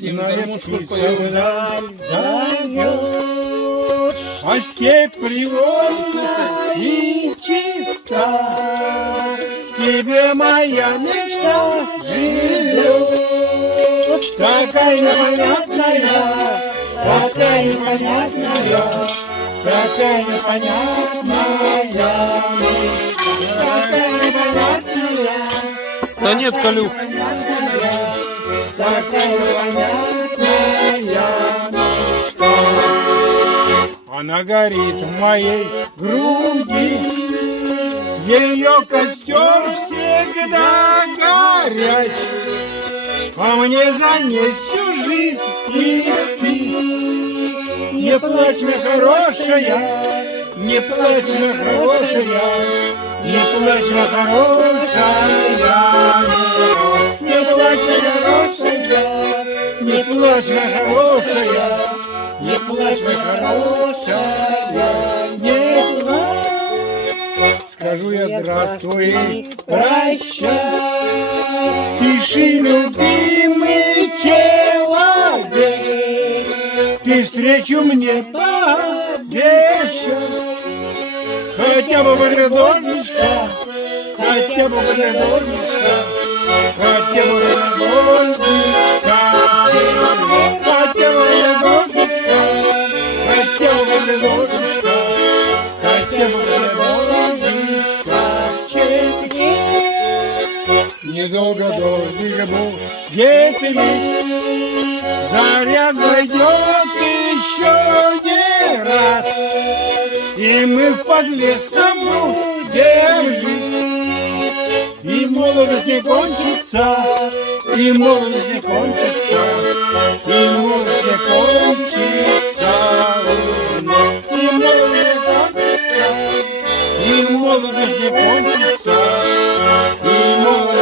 птица вдаль зовет, а степь привольна и чиста, тебе моя мечта живет. Такая непонятная, такая непонятная, такая непонятная мечта, такая непонятная. Да нет, Калюх. Такая непонятная мечта. Она горит в моей груди, ее костер всегда горяч, а мне за ней всю жизнь идти. Не плачь, моя хорошая, не плачь, моя хорошая, не плачь, моя хорошая, не плачь, моя хорошая, не плачь, моя хорошая, не плачь, моя хорошая, не плачь. Скажу я здравствуй и прощай, пиши, любимый человек, ты встречу мне пообещай, хотя бы возле дождичка, хотя бы возле дождичка, хотя бы возле дождичка, хотя бы возле дождичка, хотя бы возле дождичка, хотя бы возле дождичка, недолго дождик будет лить, заря зайдет еще не раз, и мы в подлесном будем жить, и молодость не кончится, и молодость не кончится, и молодость не кончится, и молодость не кончится, и молодость не кончится, и молодость